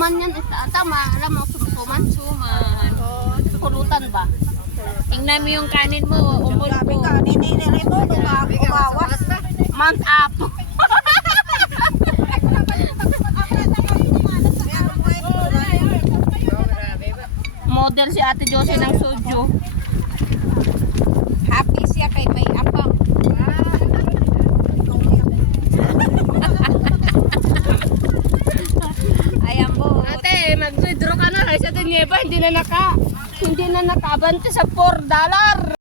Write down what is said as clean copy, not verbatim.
Suman yan. Tama, alam mo, suman. Suman. Pulutan ba? Tingnan mo yung kanin mo. Grabe ka, nininirin mo, umawas. Mount Apo. Model si Ate Josie ng Soju. Happy siya kay may apam. Ayan po. Ate, mag-withdraw ka na. Sa Tanyeba, hindi na nakabante sa $4.